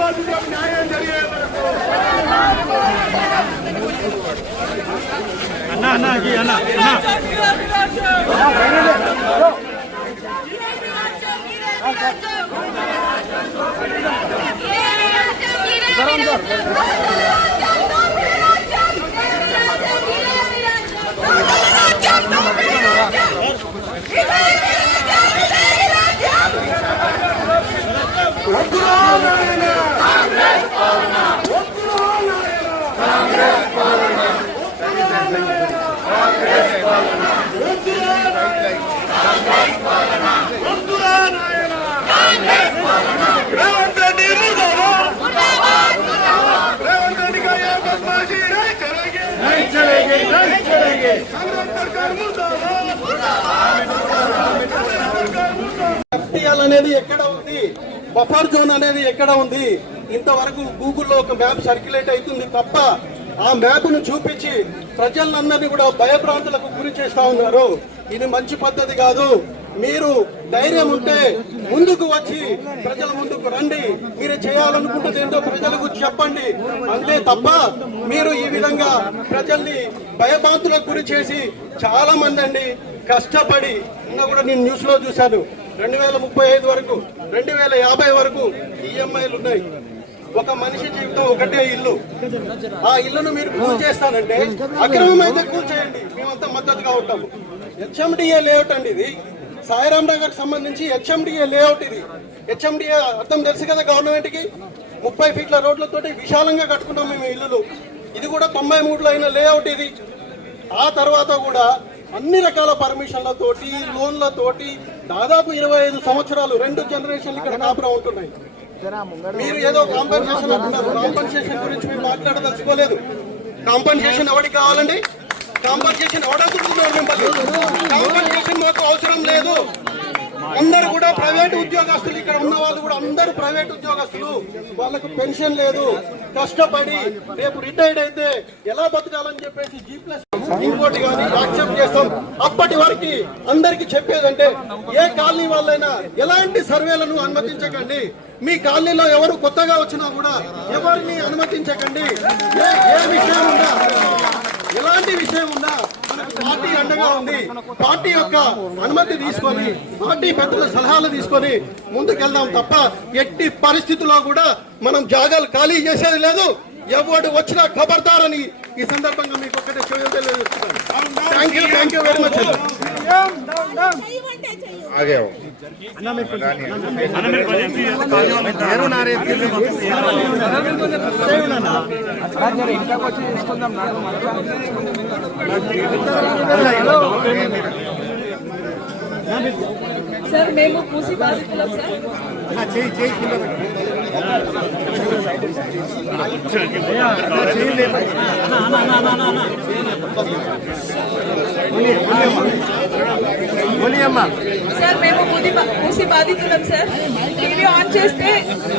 బాధితులకు న్యాయం జరిగే వరకు అన్న అన్న జీ అన్న అన్న. ఎఫ్టీఎల్ అనేది ఎక్కడ ఉంది? బఫర్ జోన్ అనేది ఎక్కడ ఉంది? ఇంతవరకు గూగుల్లో ఒక మ్యాప్ సర్క్యులేట్ అవుతుంది తప్ప ఆ మ్యాప్ను చూపించి ప్రజలందరినీ కూడా భయప్రాంతులకు గురి చేస్తా ఉన్నారు. ఇది మంచి పద్ధతి కాదు. మీరు ధైర్యం ఉంటే ముందుకు వచ్చి ప్రజల ముందుకు రండి. మీరు చేయాలనుకుంటుంది ఏంటో ప్రజలకు చెప్పండి. అంతే తప్ప మీరు ఈ విధంగా ప్రజల్ని భయభాంతులకు గురి చేసి చాలా మంది అండి కష్టపడి ఇంకా కూడా నేను న్యూస్లో చూశాను. రెండు వేల ముప్పై ఐదు వరకు రెండు వేల యాభై వరకు ఈఎంఐలు ఉన్నాయి. ఒక మనిషి జీవితం ఒకటే ఇల్లు. ఆ ఇల్లును మీరు కూల్చేస్తానంటే అక్రమం అయితే కూల్ చేయండి. మేమంతా మద్దతుగా ఉంటాము హెచ్ఎండిఏ లేఅవుట్ అండి ఇది. సాయిరామ్ నగర్ సంబంధించి హెచ్ఎండిఏ లేఅవుట్ ఇది. హెచ్ఎండిఏ అర్థం తెలుసు కదా గవర్నమెంట్కి? ముప్పై ఫీట్ల రోడ్లతోటి విశాలంగా కట్టుకున్నాం మేము ఇల్లులు. ఇది కూడా తొంభై మూడులో అయిన లేఅవుట్ ఇది. ఆ తర్వాత కూడా అన్ని రకాల పర్మిషన్లతోటి లోన్లతోటి దాదాపు ఇరవై ఐదు సంవత్సరాలు రెండు జనరేషన్లు ఇక్కడ కాపురం ఉంటున్నాయి. మీరు ఏదో కాంపన్సేషన్ అంటున్నారు. కాంపన్సేషన్ గురించి మీరు మాట్లాడదలుచుకోలేదు. కాంపన్సేషన్ ఎవరికి కావాలండి? కాంపన్సేషన్ ఎవడనుకుంటున్నారు మిమ్మల్ని? కాంపన్సేషన్ మాకు అవసరం లేదు. అందరు కూడా ప్రైవేట్ ఉద్యోగస్తులు ఇక్కడ ఉన్న వాళ్ళు కూడా అందరూ ప్రైవేట్ ఉద్యోగస్తులు. వాళ్ళకు పెన్షన్ లేదు. కష్టపడి రేపు రిటైర్డ్ అయితే ఎలా బతకాలని చెప్పేసి జీ ప్లస్ ఇంకోటి కానీ యాక్సెప్ట్ చేస్తాం. అప్పటి వరకు అందరికి చెప్పేదంటే ఏ కాలనీ వాళ్ళైనా ఎలాంటి సర్వేలను అనుమతించకండి. మీ కాలనీలో ఎవరు కొత్తగా వచ్చినా కూడా ఎవరిని అనుమతించకండి. ఏ విషయం ఉన్నా ఎలాంటి విషయం ఉన్నా పార్టీ అండగా ఉంది. పార్టీ యొక్క అనుమతి తీసుకొని పార్టీ పెద్దల సలహాలు తీసుకొని ముందుకెళ్దాం తప్ప ఎట్టి పరిస్థితుల్లో కూడా మనం జాగాలు ఖాళీ చేసేది లేదు. ఎవడు వచ్చినా ఖబర్దారని ఈ సందర్భంగా మీకు ఒకటే తెలియజేస్తున్నాను thank you thank you very much అన్న మీరు కొంచెం ఎంపీ సార్ మేము మూసి బాధితులం చేయలేదు సార్ సార్ మేము మూసి బా- బాధితులం సార్. టీవీ ఆన్ చేస్తే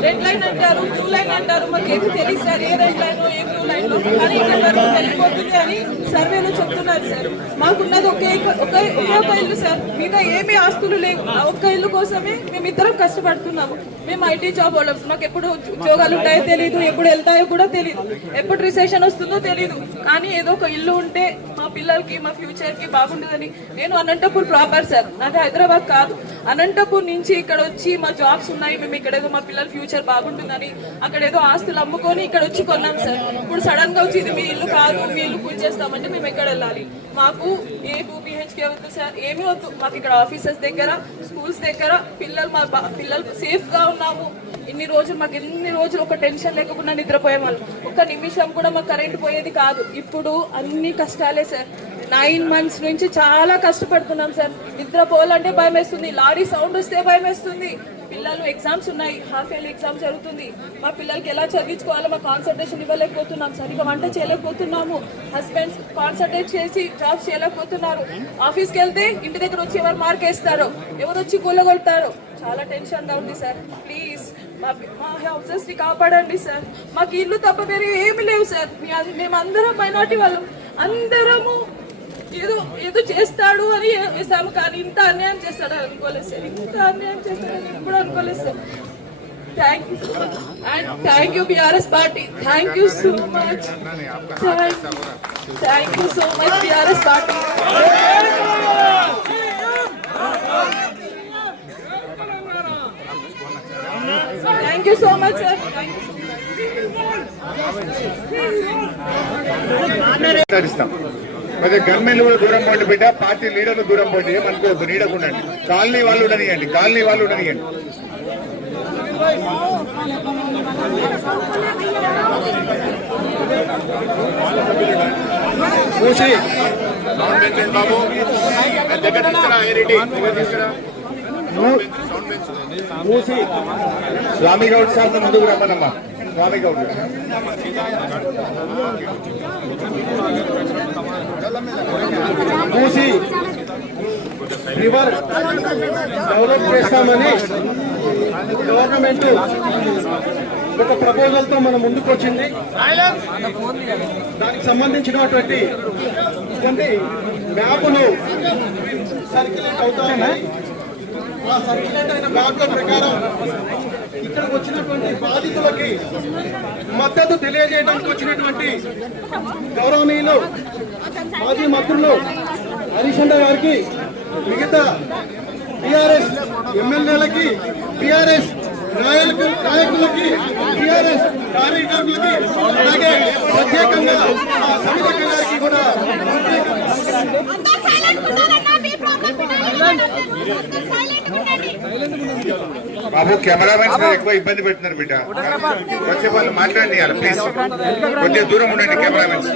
రెడ్ లైన్ అంటారు బ్లూ లైన్ అంటారు. మాకు ఏమి తెలియదు సార్ ఏ రెడ్ లైన్ ఏ బ్లూ లైన్. కానీ ఇక్కడ వరకు వెళ్ళిపోతుంది అని సర్వేలో చెప్తున్నారు సార్. మాకున్నది ఒకే ఒక ఒక ఇల్లు సార్. మిగతా ఏమీ ఆస్తులు లేవు. ఒక్క ఇల్లు కోసమే మేమిద్దరం కష్టపడుతున్నాము. మేము ఐటీ జాబ్ వాళ్ళం. మాకు ఎప్పుడు ఉద్యోగాలు ఉంటాయో తెలియదు ఎప్పుడు వెళ్తాయో కూడా తెలియదు ఎప్పుడు రిసెషన్ వస్తుందో తెలియదు కానీ ఏదో ఒక ఇల్లు ఉంటే పిల్లలకి మా ఫ్యూచర్కి బాగుంటుందని నేను అనంతపూర్ ప్రాపర్ సార్ నాది హైదరాబాద్ కాదు. అనంతపూర్ నుంచి ఇక్కడ వచ్చి మా జాబ్స్ ఉన్నాయి. మేము ఇక్కడ ఏదో మా పిల్లల ఫ్యూచర్ బాగుంటుందని అక్కడ ఏదో ఆస్తులు అమ్ముకొని ఇక్కడ వచ్చి కొన్నాం సార్ ఇప్పుడు సడన్గా వచ్చి ఇది మీ ఇల్లు కాదు మీ ఇల్లు పూజ చేస్తామంటే మేము ఎక్కడ వెళ్ళాలి? మాకు ఏ టూ బిహెచ్కే వద్దు సార్ ఏమీ వద్దు. మాకు ఇక్కడ ఆఫీసెస్ దగ్గర స్కూల్స్ దగ్గర పిల్లలు మా బా- పిల్లలు సేఫ్గా ఉన్నాము. ఇన్ని రోజులు మాకు ఎన్ని రోజులు ఒక టెన్షన్ లేకుండా నిద్రపోయే వాళ్ళం. ఒక్క నిమిషం కూడా మాకు కరెంట్ పోయేది కాదు. ఇప్పుడు అన్ని కష్టాలే సార్. నైన్ మంత్స్ నుంచి చాలా కష్టపడుతున్నాం సార్. నిద్రపోవాలంటే భయం వేస్తుంది లారీ సౌండ్ వస్తే భయం వేస్తుంది పిల్లలు ఎగ్జామ్స్ ఉన్నాయి. హాఫ్ ఇయర్లీ ఎగ్జామ్ జరుగుతుంది. మా పిల్లలకి ఎలా చదివించుకోవాలో మా కాన్సన్ట్రేషన్ ఇవ్వలేకపోతున్నాం. సరిగా వంట చేయలేకపోతున్నాము. హస్బెండ్స్ కాన్సన్ట్రేట్ చేసి జాబ్స్ చేయలేకపోతున్నారు. ఆఫీస్కి వెళ్తే ఇంటి దగ్గర వచ్చి ఎవరు మార్క్ వేస్తారు? ఎవరు వచ్చి కూలగొడతారు? చాలా టెన్షన్గా ఉంది సార్ ప్లీజ్ మా మా హౌసెస్ని కాపాడండి సార్ మాకు ఇల్లు తప్ప వేరే ఏమి లేవు సార్ మేము అందరం మైనార్టీ వాళ్ళం. అందరము ఏదో ఏదో చేస్తాడు అని వేసాము కానీ ఇంత అన్యాయం చేస్తాడు అనుకోలేదు సార్. ఇంత అన్యాయం చేస్తాడని కూడా అనుకోలేదు sir. Thank you and thank you BRS party thank you so much thank you so much BRS party thank you so much sir thank you అదే గవర్నమెంట్ కూడా దూరం పోండి బిడ్డ పార్టీ లీడర్లు దూరం పోండి ఏమనుకోవద్దు నీడకుండండి. కాలనీ వాళ్ళు ఉండనియండి కాలనీ వాళ్ళు ఉండనియండి. మూసి స్వామి గౌడ్ సార్ ముందుకు రమ్మనమ్మా. మూసి రివర్ డెవలప్ చేస్తామని గవర్నమెంట్ ఒక ప్రపోజల్తో మన ముందుకు వచ్చింది దానికి సంబంధించినటువంటి కొన్ని మ్యాప్లు సర్క్యులేట్ అవుతా ఉన్నాయి ఆ సర్క్యులేట్ అయిన మ్యాప్ల ప్రకారం బాధితులకి మద్దతు తెలియజేయడానికి వచ్చినటువంటి గౌరవనీయులు మాజీ మంత్రులు హరిశండ గారికి మిగతా టిఆర్ఎస్ ఎమ్మెల్యేలకి టిఆర్ఎస్ నాయకులకు నాయకులకి టిఆర్ఎస్ కార్యకర్తలకి అలాగే ప్రత్యేకంగా ఆ సమితక్క గారికి కూడా సైలెంట్ బాబు కెమెరామెన్స్ ఎక్కువ ఇబ్బంది పెడుతున్నారు బిడ్డ. వచ్చే వాళ్ళు మాట్లాడి ప్లీజ్ కొద్దిగా దూరం ఉండండి కెమెరామెన్స్.